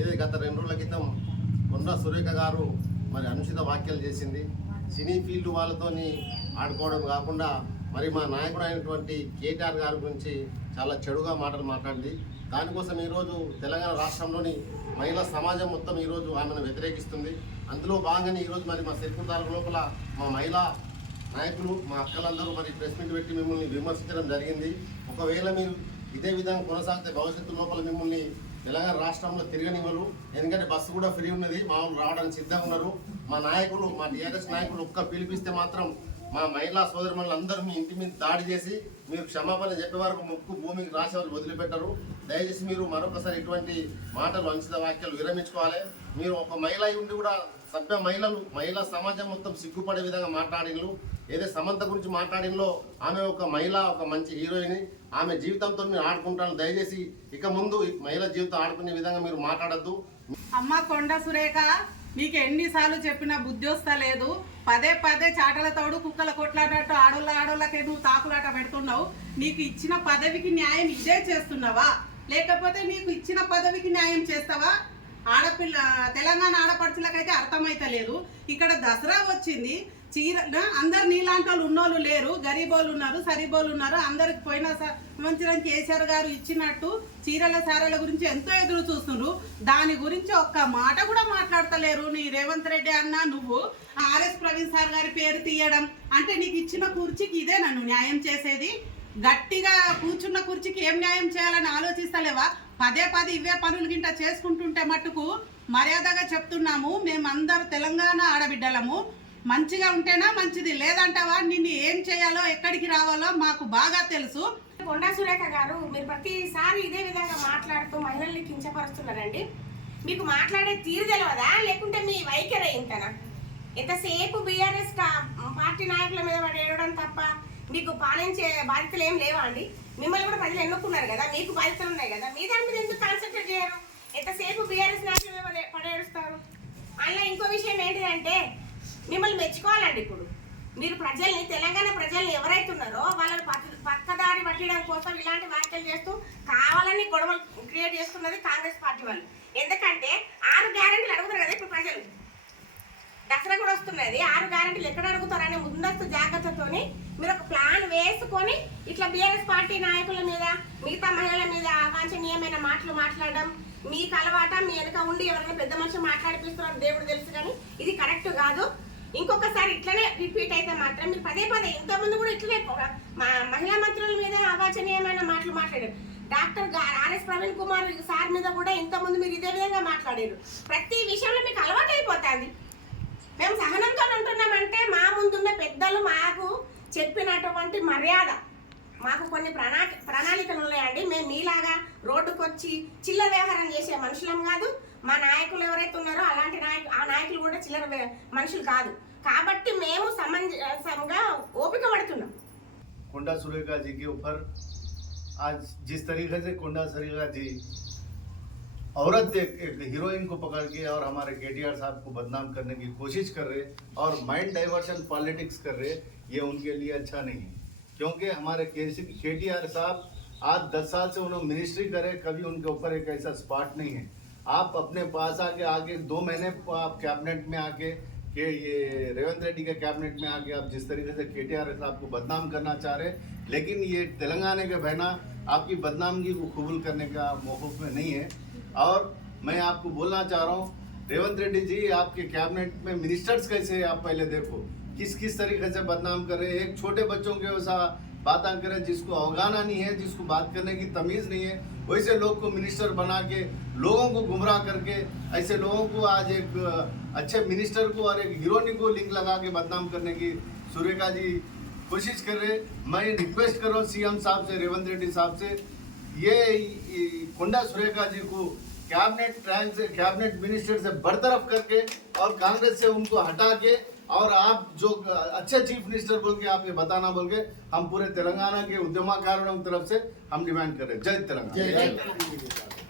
ఏదో గత రెండు రోజుల క్రితం కొండ సురేఖ గారు మరి అనుచిత వ్యాఖ్యలు చేసింది. సినీ ఫీల్డ్ వాళ్ళతోని ఆడుకోవడం కాకుండా మరి మా నాయకుడు అయినటువంటి కేటీఆర్ గారి గురించి చాలా చెడుగా మాటలు మాట్లాడింది. దానికోసం ఈరోజు తెలంగాణ రాష్ట్రంలోని మహిళా సమాజం మొత్తం ఈరోజు ఆమెను వ్యతిరేకిస్తుంది. అందులో భాగంగానే ఈరోజు మరి మా సిరిపూర్ తాలూకు లోపల మా మహిళా నాయకులు మా అక్కలందరూ మరి ప్రెస్ మీట్ పెట్టి మిమ్మల్ని విమర్శించడం జరిగింది. ఒకవేళ మీరు ఇదే విధంగా కొనసాగితే భవిష్యత్తు లోపల మిమ్మల్ని తెలంగాణ రాష్ట్రంలో తిరగనివ్వరు. ఎందుకంటే బస్సు కూడా ఫ్రీ ఉన్నది. మా రావడానికి సిద్ధంగా ఉన్నారు. మా నాయకులు మా టీఆర్ఎస్ నాయకులు ఒక్క పిలిపిస్తే మాత్రం మా మహిళా సోదరుమణులు అందరూ మీ ఇంటి మీద దాడి చేసి మీరు క్షమాపణ చెప్పే వరకు ముక్కు భూమికి రాసే వాళ్ళు వదిలిపెట్టరు. దయచేసి మీరు మరొకసారి ఇటువంటి మాటలు వంచిత వాక్యాలు విరమించుకోవాలి. మీరు ఒక మహిళ అయి ఉండి కూడా సభ్య మహిళలు మహిళా సమాజం మొత్తం సిగ్గుపడే విధంగా మాట్లాడినలు ఏదో సమంత గురించి మాట్లాడినలో ఆమె ఒక మహిళ ఒక మంచి హీరోయిన్. ఆమె జీవితంతో మీరు ఆడుకుంటాను దయచేసి ఇక ముందు మహిళ జీవితం ఆడుకునే విధంగా మీరు మాట్లాడద్దు. అమ్మ కొండ సురేఖ నీకు ఎన్నిసార్లు చెప్పినా బుద్ధి వస్తా లేదు. పదే పదే చాటల తోడు కుక్కల కొట్లాడినట్టు ఆడోళ్ళ ఆడోళ్ళకే నువ్వు తాకులాట పెడుతున్నావు. నీకు ఇచ్చిన పదవికి న్యాయం ఇదే చేస్తున్నావా? లేకపోతే నీకు ఇచ్చిన పదవికి న్యాయం చేస్తావా? ఆడపిల్ల తెలంగాణ ఆడపడుచులకైతే అర్థమైతలేదు. ఇక్కడ దసరా వచ్చింది. చీర అందరు నీలాంటి వాళ్ళు ఉన్నోళ్ళు లేరు. గరీబోళ్ళు ఉన్నారు సరిబోళ్ళు ఉన్నారు. అందరికి పోయిన స- సంవత్సరం కేసీఆర్ గారు ఇచ్చినట్టు చీరల సారాల గురించి ఎంతో ఎదురు చూస్తున్నారు. దాని గురించి ఒక్క మాట కూడా మాట్లాడతలేరు నీ రేవంత్ రెడ్డి అన్న నువ్వు. ఆర్ఎస్ ప్రవీణ్ సార్ గారి పేరు తీయడం అంటే నీకు ఇచ్చిన కుర్చీకి ఇదే నన్ను న్యాయం చేసేది. గట్టిగా కూర్చున్న కుర్చీకి ఏం న్యాయం చేయాలని ఆలోచిస్తలేవా? పదే పదే ఇవే పనులు గింట చేసుకుంటుంటే మట్టుకు మర్యాదగా చెప్తున్నాము. మేమందరూ తెలంగాణ ఆడబిడ్డలము. మంచిగా ఉంటేనా మంచిది లేదంటావా? నిన్ను ఏం చేయాలో ఎక్కడికి రావాలో మాకు బాగా తెలుసు. కొండా సురేఖ గారు మీరు ప్రతిసారి ఇదే విధంగా మాట్లాడుతూ మహిళల్ని కించపరుస్తున్నారండి. మీకు మాట్లాడే తీరు తెలియదా లేకుంటే మీ వైఖరి ఇంతనా ఎంతసేపు బీఆర్ఎస్ పార్టీ నాయకుల మీద పడేయడం తప్ప మీకు పాలించే బాధ్యతలు ఏం లేవా అండి? మిమ్మల్ని కూడా ప్రజలు ఎన్నుకున్నారు కదా మీకు బాధ్యతలు ఉన్నాయి కదా మీ దాని మీద ఎందుకు కాన్సన్ట్రేట్ చేయరు? ఎంతసేపు బీఆర్ఎస్ నాయకులు పడేడుస్తారు? అందులో ఇంకో విషయం ఏంటిదంటే మిమ్మల్ని మెచ్చుకోవాలండి ఇప్పుడు. మీరు ప్రజల్ని తెలంగాణ ప్రజల్ని ఎవరైతే ఉన్నారో వాళ్ళని పక్క- పక్కదారి పట్టడం కోసం ఇలాంటి వ్యాఖ్యలు చేస్తూ కావాలని గొడవలు క్రియేట్ చేస్తున్నది కాంగ్రెస్ పార్టీ వాళ్ళు. ఎందుకంటే ఆరు గ్యారెంటీలు అడుగుతారు కదా ఇప్పుడు ప్రజలు దసరా కూడా వస్తున్నది ఆరు గ్యారెంటీలు ఎక్కడ అడుగుతారనే ముందస్తు జాగ్రత్తతోని మీరు ఒక ప్లాన్ వేసుకొని ఇట్లా బీఆర్ఎస్ పార్టీ నాయకుల మీద మిగతా మహిళల మీద అవాంఛనీయమైన మాటలు మాట్లాడడం మీకు అలవాట మీ వెనక ఉండి ఎవరైనా పెద్ద మనిషి మాట్లాడిపిస్తున్నారు దేవుడు తెలుసు కానీ ఇది కరెక్ట్ కాదు. ఇంకొకసారి ఇట్లనే రిపీట్ అయితే మాత్రం మీరు పదే పదే ఇంతకుముందు కూడా ఇట్లనే మా మహిళా మంత్రుల మీద అవాంఛనీయమైన మాటలు మాట్లాడారు. Doctor R S Praveen Kumar sir మీద కూడా ఇంతకుముందు మీరు ఇదే విధంగా మాట్లాడారు. ప్రతి విషయంలో మీకు అలవాటు అయిపోతుంది మేము సహనంతో ఉంటున్నామంటే మా ముందున్న పెద్దలు మాకు చెప్పినటువంటి మర్యాద మాకు కొన్ని ప్రణా ప్రణాళికలు ఉన్నాయండి మేము మీలాగా రోడ్డుకు వచ్చి చిల్లర వ్యవహారం చేసే మనుషులం కాదు మా నాయకులు ఎవరైతే ఉన్నారో అలాంటి నాయకు ఆ నాయకులు కూడా చిల్లర వ్య- మనుషులు కాదు కాబట్టి మేము సమంజసంగా ఓపిక పడుతున్నాం कोंडा सुरेखा जी के ऊपर आज जिस तरीके से कोंडा सुरेखा जी औरत एक, एक हीरोइन को पकड़ के और हमारे केटीआर साहब को बदनाम करने की कोशिश कर रहे और माइंड डाइवर्शन पॉलिटिक्स कर रहे ये उनके लिए अच्छा नहीं है। क्योंकि हमारे के टी आर साहब आज दस साल से उन्होंने मिनिस्ट्री करे कभी उनके ऊपर एक ऐसा स्पॉट नहीं है। आप अपने पास आके आगे दो महीने आप कैबिनेट में आके कि ये रेवंत रेड्डी के कैबिनेट में आके आप जिस तरीके से के टी आर साहब को बदनाम करना चाह रहे लेकिन ये तेलंगाना के बहना आपकी बदनामगी को कबूल करने का मौकूफ में नहीं है। और मैं आपको बोलना चाह रहा हूँ, रेवंत रेड्डी जी, आपके कैबिनेट में मिनिस्टर्स कैसे हैं? आप पहले देखो किस किस तरीके से बदनाम कर रहे हैं? एक छोटे बच्चों के वैसा बात करें जिसको अवगाना नहीं है, जिसको बात करने की तमीज़ नहीं है, वैसे लोग को मिनिस्टर बना के, लोगों को गुमराह करके, ऐसे लोगों को आज एक अच्छे मिनिस्टर को और एक हीरोइन को लिंक लगा के बदनाम करने की सुरेखा जी कोशिश कर रहे मैं रिक्वेस्ट कर रहा हूँ सीएम साहब से, रेवंत रेड्डी साहब से ये, कुंडा सुरेखा जी को कैबिनेट ट्रांस से कैबिनेट मिनिस्टर से बरतरफ करके और कांग्रेस से उनको हटा के और आप जो अच्छे चीफ मिनिस्टर बोल के आप ये बताना बोल के हम पूरे तेलंगाना के उद्यमाकारों की तरफ़ से हम डिमांड कर रहे हैं। जय तेलंगाना। जय- जय-